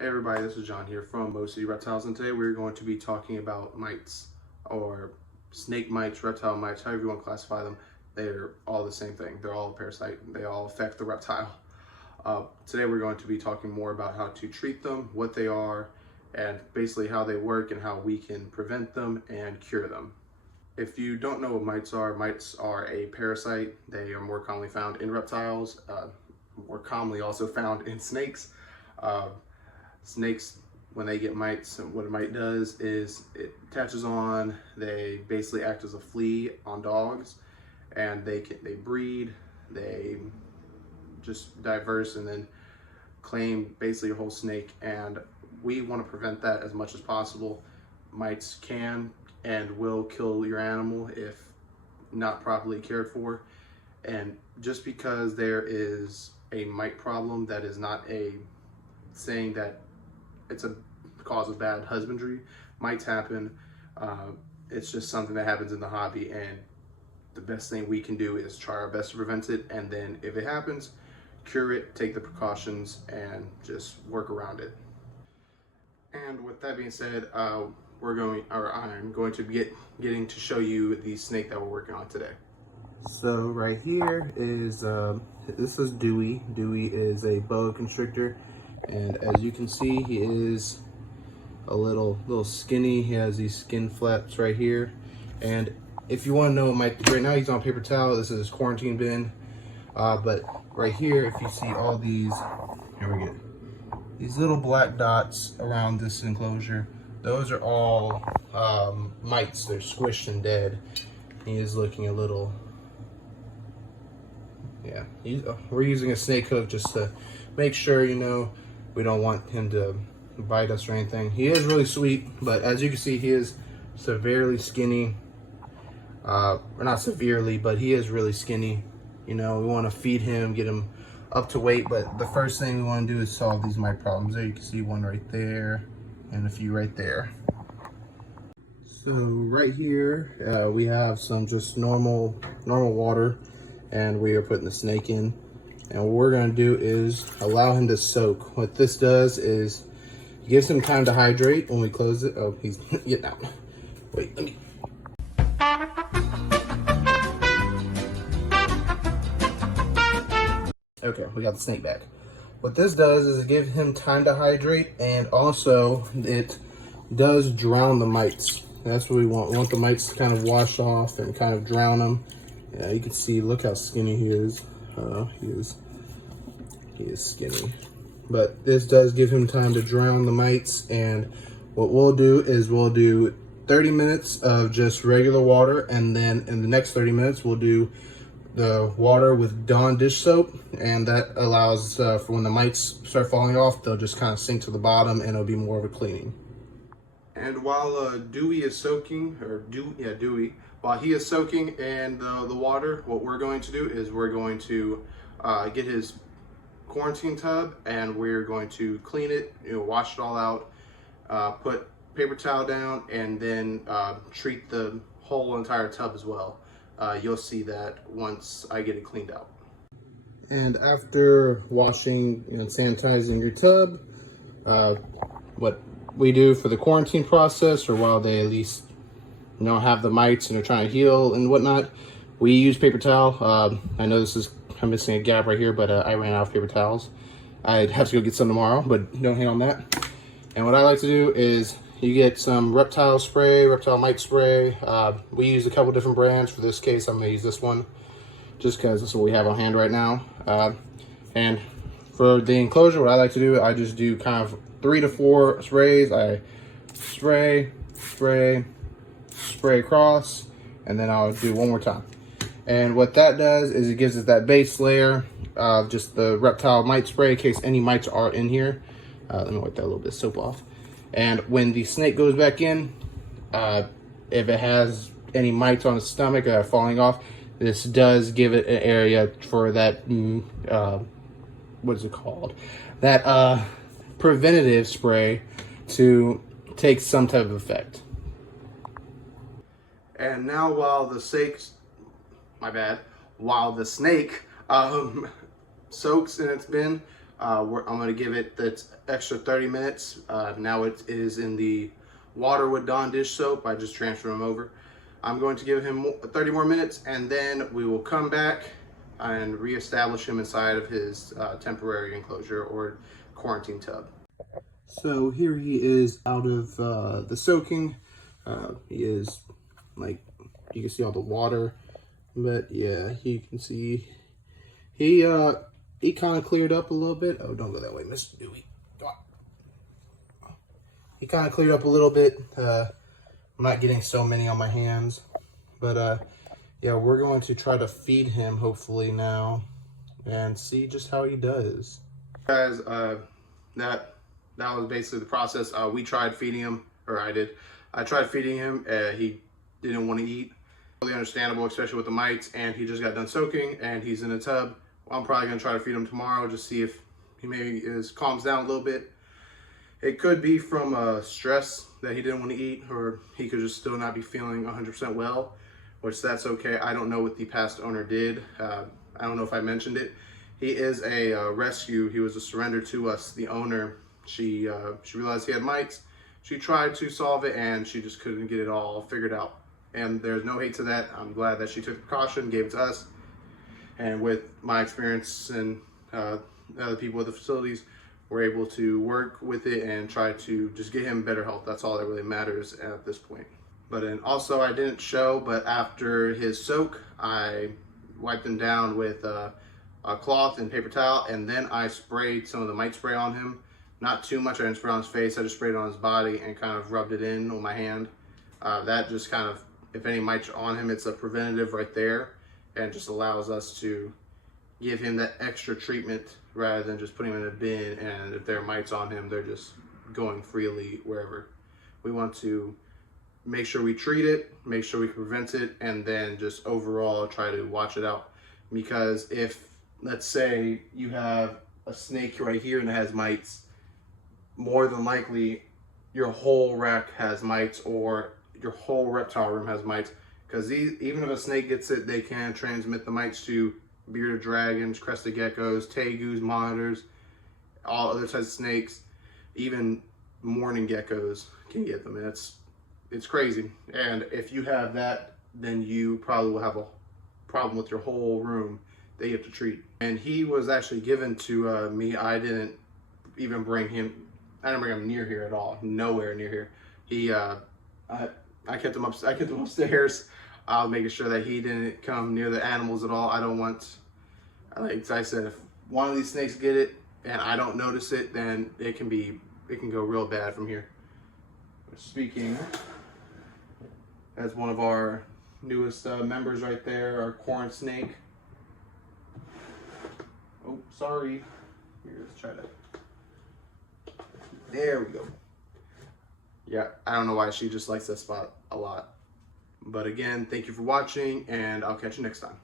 Hey everybody, this is John here from Mostly Reptiles, and today we're going to be talking about mites, or snake mites, reptile mites, however you want to classify them. They're all the same thing. They're all a parasite. They all affect the reptile. Today we're going to be talking more about how to treat them, what they are, and basically how they work and how we can prevent them and cure them. If you don't know what mites are a parasite. They are more commonly found in reptiles, more commonly also found in snakes. Uh, Snakes, when they get mites, what a mite does is it attaches on. They basically act as a flea on dogs, and they breed. They just diverse and then claim basically a whole snake. And we want to prevent that as much as possible. Mites can and will kill your animal if not properly cared for. And just because there is a mite problem, that is not a saying that it's a cause of bad husbandry. Mites happen. It's just something that happens in the hobby, and the best thing we can do is try our best to prevent it, and then if it happens, cure it, take the precautions, and just work around it. And with that being said, I'm going to be getting to show you the snake that we're working on today. So right here is this is Dewey. Dewey is a boa constrictor, and as you can see, he is a little skinny. He has these skin flaps right here. And if you want to know, right now he's on paper towel. This is his quarantine bin. But right here, if you see all these, here we go, these little black dots around this enclosure, those are all mites. They're squished and dead. He is looking a little. Yeah, we're using a snake hook just to make sure, we don't want him to bite us or anything. He is really sweet, but as you can see, he is severely skinny. Or not severely, but he is really skinny. We want to feed him, get him up to weight, but the first thing we want to do is solve these mite problems. There you can see one right there and a few right there. So right here, we have some just normal water, and we are putting the snake in. And what we're gonna do is allow him to soak. What this does is gives him time to hydrate when we close it. Oh, he's getting out. Wait, let me. Okay, we got the snake back. What this does is it gives him time to hydrate, and also it does drown the mites. That's what we want. We want the mites to kind of wash off and kind of drown them. Yeah, you can see, look how skinny he is. He is skinny. But this does give him time to drown the mites, and what we'll do is we'll do 30 minutes of just regular water, and then in the next 30 minutes we'll do the water with Dawn dish soap, and that allows for when the mites start falling off, they'll just kind of sink to the bottom, and it'll be more of a cleaning. And while Dewey is soaking, Dewey, while he is soaking in the water, what we're going to do is we're going to get his quarantine tub, and we're going to clean it, wash it all out, put paper towel down, and then treat the whole entire tub as well. You'll see that once I get it cleaned out. And after washing and sanitizing your tub, what we do for the quarantine process, or while they at least have the mites and they're trying to heal and whatnot, we use paper towel. I know I'm missing a gap right here, but I ran out of paper towels. I'd have to go get some tomorrow, but don't hang on that. And what I like to do is you get some reptile mite spray. We use a couple different brands. For this case, I'm gonna use this one just because this is what we have on hand right now. And for the enclosure, what I like to do, I just do kind of 3 to 4 sprays. I spray across, and then I'll do one more time. And what that does is it gives us that base layer of just the reptile mite spray in case any mites are in here. Let me wipe that little bit of soap off. And when the snake goes back in, if it has any mites on its stomach falling off, this does give it an area for that, what is it called? That preventative spray to take some type of effect. And now while the snake soaks in its bin, I'm going to give it that extra 30 minutes. Now it is in the water with Dawn dish soap. I just transferred him over. I'm going to give him 30 more minutes, and then we will come back and reestablish him inside of his temporary enclosure or quarantine tub. So here he is out of the soaking. He is, like, you can see all the water, but yeah, you can see he kind of cleared up a little bit. Oh, don't go that way, Mr. Dewey. He kind of cleared up a little bit. I'm not getting so many on my hands, but yeah, we're going to try to feed him hopefully now and see just how he does. Guys, that was basically the process. We tried feeding him, or I did. I tried feeding him. He didn't want to eat. Really understandable, especially with the mites, and he just got done soaking and he's in a tub. I'm probably gonna try to feed him tomorrow, just see if he maybe calms down a little bit. It could be from stress that he didn't want to eat, or he could just still not be feeling 100% well, which that's okay. I don't know what the past owner did. I don't know if I mentioned it. He is a rescue. He was a surrender to us. The owner, she realized he had mites. She tried to solve it and she just couldn't get it all figured out. And there's no hate to that. I'm glad that she took the precaution, gave it to us. And with my experience and other people at the facilities, we're able to work with it and try to just get him better health. That's all that really matters at this point. But then also, I didn't show, but after his soak, I wiped him down with a cloth and paper towel, and then I sprayed some of the mite spray on him. Not too much. I didn't spray on his face. I just sprayed it on his body and kind of rubbed it in on my hand. That just kind of, if any mites are on him, it's a preventative right there, and just allows us to give him that extra treatment rather than just putting him in a bin, and if there are mites on him, they're just going freely wherever. We want to make sure we treat it, make sure we prevent it, and then just overall try to watch it out. Because if, let's say you have a snake right here and it has mites, more than likely your whole rack has mites, or your whole reptile room has mites. Because even if a snake gets it, they can transmit the mites to bearded dragons, crested geckos, tegus, monitors, all other types of snakes. Even mourning geckos can get them, and it's crazy. And if you have that, then you probably will have a problem with your whole room that you have to treat. And he was actually given to me. I didn't even bring him. I didn't bring him near here at all. Nowhere near here. He, I kept him upstairs. I was making sure that he didn't come near the animals at all. I don't want, like I said, if one of these snakes get it and I don't notice it, then it can go real bad from here. Speaking as one of our newest members right there, our corn snake. Oh, sorry. Here, let's try to. There we go. Yeah, I don't know why she just likes that spot a lot. But again, thank you for watching, and I'll catch you next time.